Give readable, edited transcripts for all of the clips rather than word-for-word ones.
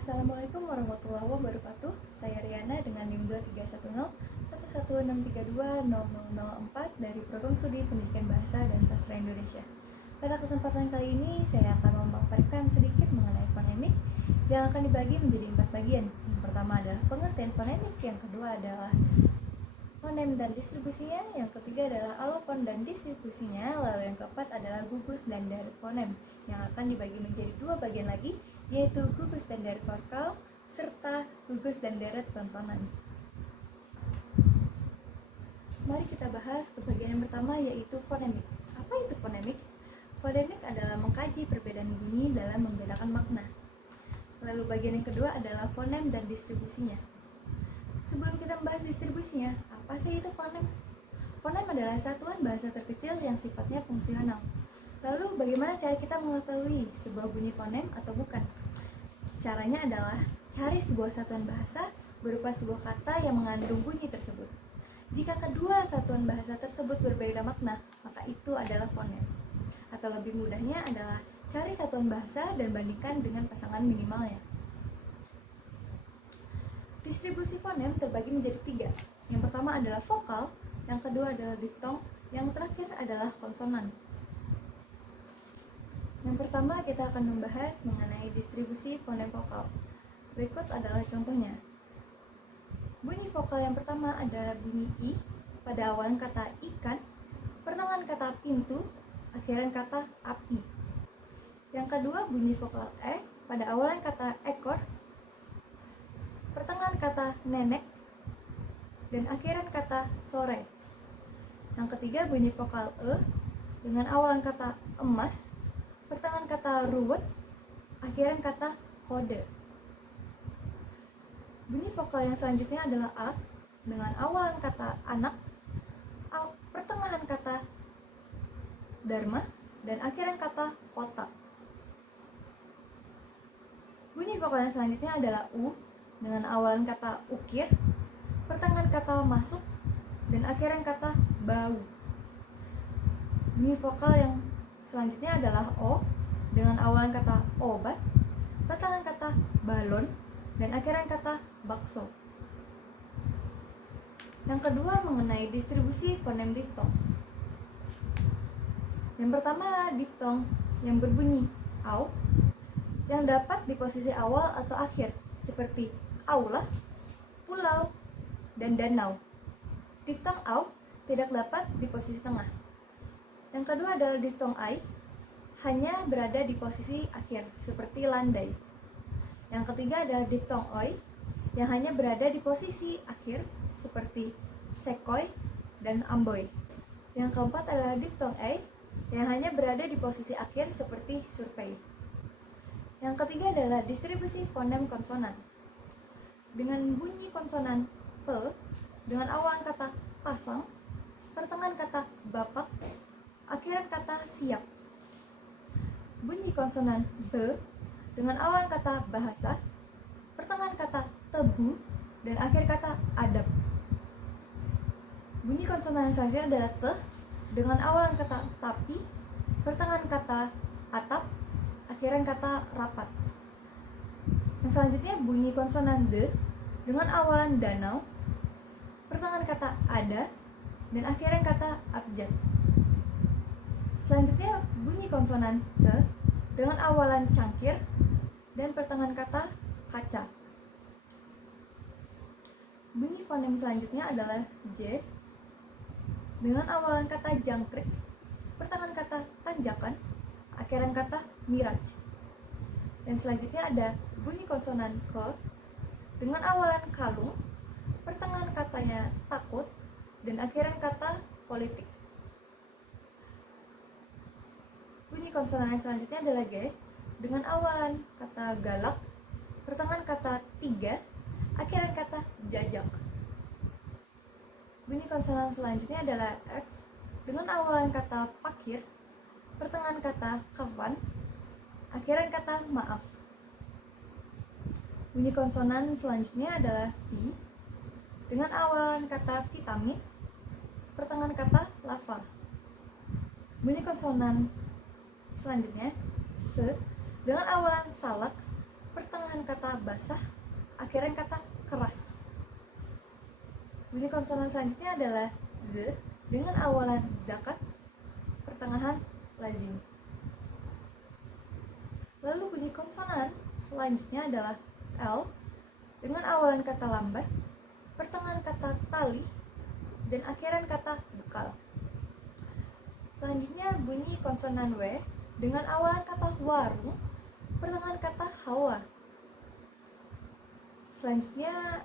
Assalamualaikum warahmatullahi wabarakatuh. Saya Riana dengan NIM 2310 116320004 dari Program Studi Pendidikan Bahasa dan Sastra Indonesia. Pada kesempatan kali ini saya akan memaparkan sedikit mengenai fonemik yang akan dibagi menjadi 4 bagian. Yang pertama adalah pengertian fonemik, yang kedua adalah fonem dan distribusinya, yang ketiga adalah alofon dan distribusinya, lalu yang keempat adalah gugus dan deret fonem yang akan dibagi menjadi 2 bagian lagi, yaitu gugus dan deret vokal serta gugus dan deret konsonan. Mari kita bahas ke bagian yang pertama, yaitu fonemik. Apa itu fonemik? Fonemik adalah mengkaji perbedaan bunyi dalam membedakan makna. Lalu bagian yang kedua adalah fonem dan distribusinya. Sebelum kita membahas distribusinya, apa sih itu fonem? Fonem adalah satuan bahasa terkecil yang sifatnya fungsional. Lalu bagaimana cara kita mengetahui sebuah bunyi fonem atau bukan? Caranya adalah cari sebuah satuan bahasa berupa sebuah kata yang mengandung bunyi tersebut. Jika kedua satuan bahasa tersebut berbeda makna, maka itu adalah fonem. Atau lebih mudahnya adalah cari satuan bahasa dan bandingkan dengan pasangan minimalnya. Distribusi fonem terbagi menjadi 3. Yang pertama adalah vokal, yang kedua adalah diftong, yang terakhir adalah konsonan. Yang pertama kita akan membahas mengenai distribusi fonem vokal. Berikut adalah contohnya. Bunyi vokal yang pertama adalah bunyi I pada awalan kata ikan, pertengahan kata pintu, akhiran kata api. Yang kedua bunyi vokal E pada awalan kata ekor, pertengahan kata nenek, dan akhiran kata sore. Yang ketiga bunyi vokal E dengan awalan kata emas, pertengahan kata ruwet, akhiran kata kode. Bunyi vokal yang selanjutnya adalah A dengan awalan kata anak, pertengahan kata dharma, dan akhiran kata kota. Bunyi vokal yang selanjutnya adalah U dengan awalan kata ukir, pertengahan kata masuk, dan akhiran kata bau. Bunyi vokal yang selanjutnya adalah O dengan awalan kata obat, pertengahan kata balon, dan akhiran kata bakso. Yang kedua mengenai distribusi fonem diftong. Yang pertama diftong yang berbunyi au, yang dapat di posisi awal atau akhir seperti aula, pulau, dan danau. Diftong au tidak dapat di posisi tengah. Yang kedua adalah diftong ai, hanya berada di posisi akhir seperti landai. Yang ketiga adalah diftong oi, yang hanya berada di posisi akhir seperti sekoi dan amboy. Yang keempat adalah diftong e, yang hanya berada di posisi akhir seperti survei. Yang ketiga adalah distribusi fonem konsonan. Dengan bunyi konsonan P dengan awalan kata pasang, pertengahan kata bapak, akhiran kata siap. Bunyi konsonan B dengan awalan kata bahasa, pertengahan kata tebu, dan akhir kata adab. Bunyi konsonan selanjutnya adalah T dengan awalan kata tapi, pertengahan kata atap, akhiran kata rapat. Yang selanjutnya bunyi konsonan D dengan awalan danau, pertengahan kata ada, dan akhiran kata abjad. Selanjutnya bunyi konsonan C dengan awalan cangkir dan pertengahan kata kaca. Bunyi fonem selanjutnya adalah J dengan awalan kata jangkrik, pertengahan kata tanjakan, akhiran kata miraj. Dan selanjutnya ada bunyi konsonan K dengan awalan kalung, pertengahan katanya takut, dan akhiran kata politik. Bunyi konsonan yang selanjutnya adalah G dengan awalan kata galak, pertengahan kata tiga, akhiran kata jajak. Bunyi konsonan selanjutnya adalah F dengan awalan kata fakir, pertengahan kata kawan, akhiran kata maaf. Bunyi konsonan selanjutnya adalah V dengan awalan kata vitamin, pertengahan kata lava. Bunyi konsonan selanjutnya S dengan awalan salak, pertengahan kata kata basah, akhiran kata keras. Bunyi konsonan selanjutnya adalah z dengan awalan zakat, pertengahan lazim. Lalu bunyi konsonan selanjutnya adalah l dengan awalan kata lambat, pertengahan kata tali, dan akhiran kata bekal. Selanjutnya bunyi konsonan w dengan awalan kata warung, pertengahan kata hawa. Selanjutnya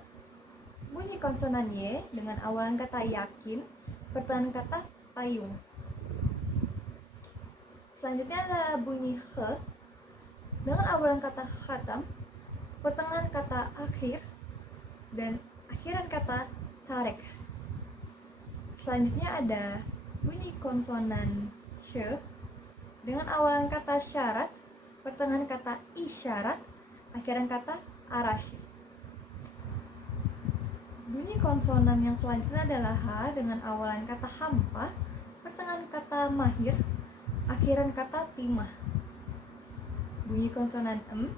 bunyi konsonan y dengan awalan kata yakin, pertengahan kata payung. Selanjutnya adalah bunyi kh dengan awalan kata khatam, pertengahan kata akhir, dan akhiran kata tarik. Selanjutnya ada bunyi konsonan sh dengan awalan kata syarat, pertengahan kata isyarat, akhiran kata arashi. Bunyi konsonan yang selanjutnya adalah h dengan awalan kata hampa, pertengahan kata mahir, akhiran kata timah. Bunyi konsonan m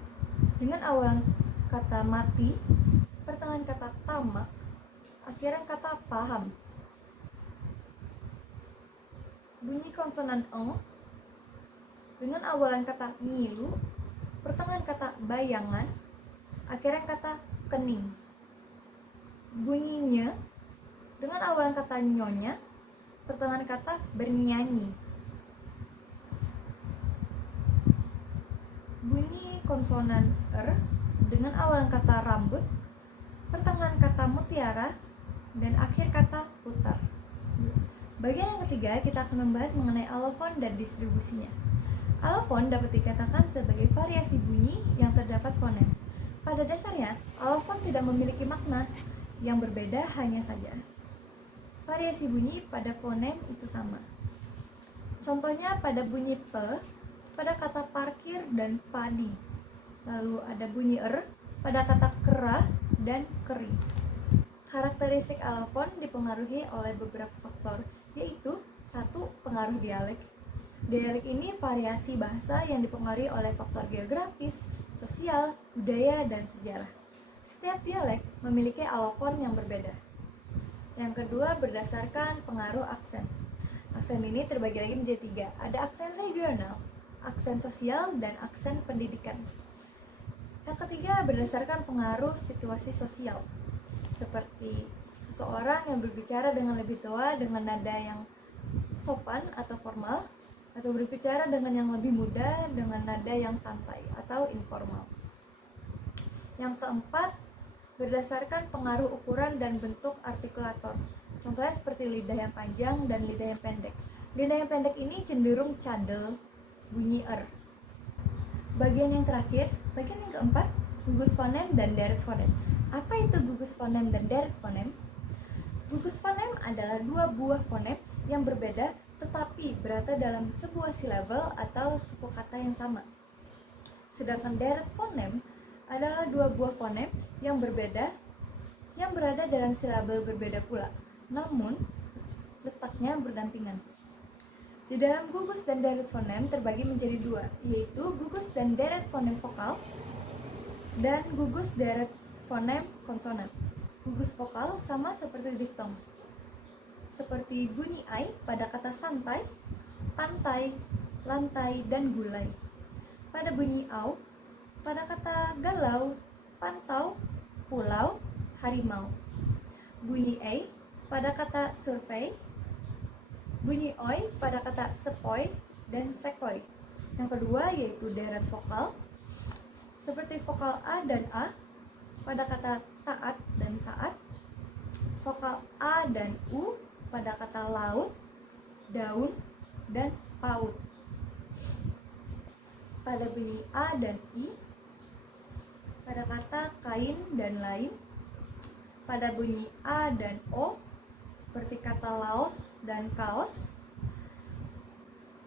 dengan awalan kata mati, pertengahan kata tamak, akhiran kata paham. Bunyi konsonan eng dengan awalan kata ngilu, pertengahan kata bayangan, akhiran kata kening. Bunyi nye dengan awalan kata nyonya, pertengahan kata bernyanyi. Bunyi konsonan dengan awalan kata rambut, pertengahan kata mutiara, dan akhir kata putar. Bagian yang ketiga, kita akan membahas mengenai alofon dan distribusinya. Alofon dapat dikatakan sebagai variasi bunyi yang terdapat fonem. Pada dasarnya, alofon tidak memiliki makna, yang berbeda hanya saja variasi bunyi pada fonem itu sama. Contohnya pada bunyi p pada kata parkir dan padi. Lalu ada bunyi pada kata kera dan kering. Karakteristik alofon dipengaruhi oleh beberapa faktor, yaitu 1. Pengaruh dialek. Dialek ini variasi bahasa yang dipengaruhi oleh faktor geografis, sosial, budaya, dan sejarah. Setiap dialek memiliki alofon yang berbeda. Yang kedua, berdasarkan pengaruh aksen. Aksen ini terbagi lagi menjadi 3. Ada aksen regional, aksen sosial, dan aksen pendidikan. Yang ketiga, berdasarkan pengaruh situasi sosial, seperti seseorang yang berbicara dengan lebih tua dengan nada yang sopan atau formal, atau berbicara dengan yang lebih muda dengan nada yang santai atau informal. Yang keempat, berdasarkan pengaruh ukuran dan bentuk artikulator. Contohnya seperti lidah yang panjang dan lidah yang pendek. Lidah yang pendek ini cenderung cadel, bunyi Bagian yang terakhir, bagian yang keempat, gugus fonem dan deret fonem. Apa itu gugus fonem dan deret fonem? Gugus fonem adalah 2 buah fonem yang berbeda tetapi berada dalam sebuah silabel atau suku kata yang sama. Sedangkan deret fonem adalah 2 buah fonem yang berbeda yang berada dalam silabel berbeda pula, namun letaknya berdampingan. Di dalam gugus dan deret fonem terbagi menjadi 2, yaitu gugus dan deret fonem vokal dan gugus deret fonem konsonan. Gugus vokal sama seperti diftong, seperti bunyi ai pada kata santai, pantai, lantai, dan gulai. Pada bunyi au pada kata galau, pantau, pulau, harimau. Bunyi ei pada kata survei, bunyi oi pada kata sepoi dan sekoi. Yang kedua yaitu deret vokal, seperti vokal a dan a pada kata taat dan saat, vokal a dan u pada kata laut, daun, dan paut. Pada bunyi a dan i pada kata kain dan lain, pada bunyi a dan o seperti kata laos dan kaos,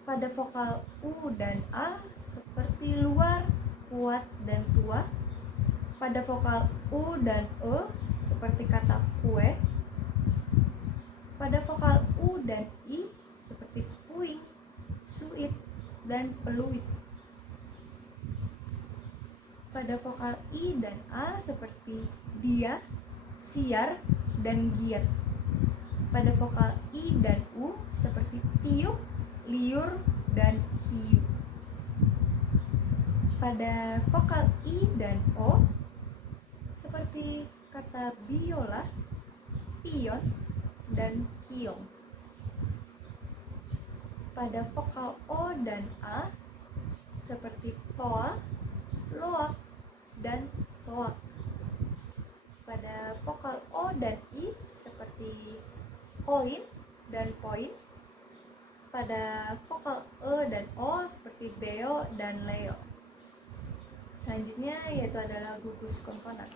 pada vokal u dan a seperti luar, kuat, dan tua, pada vokal u dan e seperti kata kue, pada vokal u dan i seperti puing, suit, dan peluit. Pada vokal I dan A seperti dia, siar, dan giat. Pada vokal I dan U seperti tiup, liur, dan hiu. Pada vokal I dan O seperti kata biola, pion, dan kiong. Pada vokal O dan A seperti toa, loak, dan soak. Pada vokal O dan I seperti koin dan poin. Pada vokal E dan O seperti beo dan leo. Selanjutnya yaitu adalah gugus konsonan.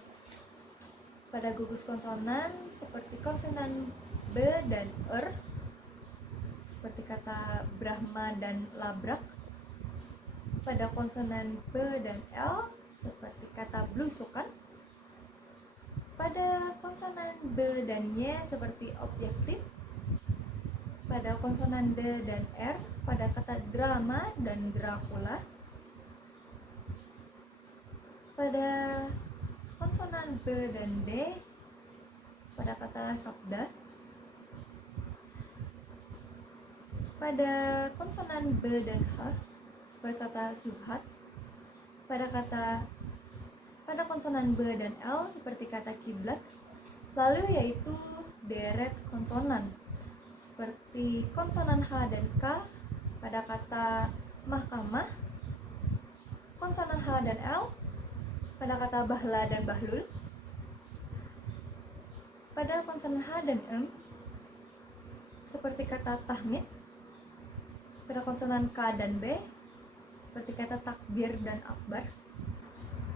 Pada gugus konsonan seperti konsonan B dan R seperti kata Brahma dan labrak. Pada konsonan B dan L seperti kata blusukan. Pada konsonan B dan Y seperti objektif. Pada konsonan D dan R pada kata drama dan Dracula. Pada konsonan B dan D pada kata sabda. Pada konsonan B dan H seperti kata subhat. Pada konsonan B dan L seperti kata kiblat. Lalu yaitu deret konsonan seperti konsonan H dan K pada kata mahkamah. Konsonan H dan L pada kata bahla dan bahlul. Pada konsonan H dan M seperti kata tahmid. Pada konsonan K dan B seperti kata takbir dan akbar.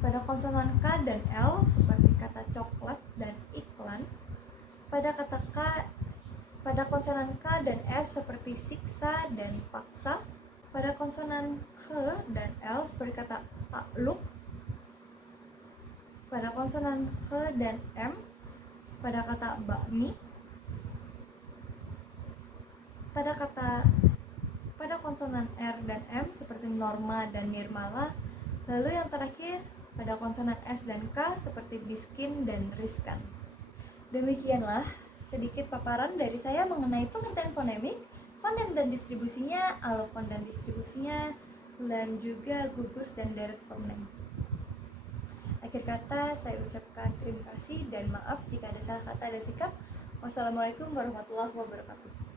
Pada konsonan K dan L seperti kata coklat dan iklan. Pada konsonan K dan S seperti siksa dan paksa. Pada konsonan H dan L seperti kata takluk. Pada konsonan H dan M pada kata bakmi. Pada konsonan R dan M seperti norma dan nirmala. Lalu yang terakhir pada konsonan S dan K seperti biskin dan riskan. Demikianlah sedikit paparan dari saya mengenai pengertian fonemik, fonem dan distribusinya, alofon dan distribusinya, dan juga gugus dan deret fonem. Akhir kata saya ucapkan terima kasih dan maaf jika ada salah kata dan sikap. Wassalamualaikum warahmatullahi wabarakatuh.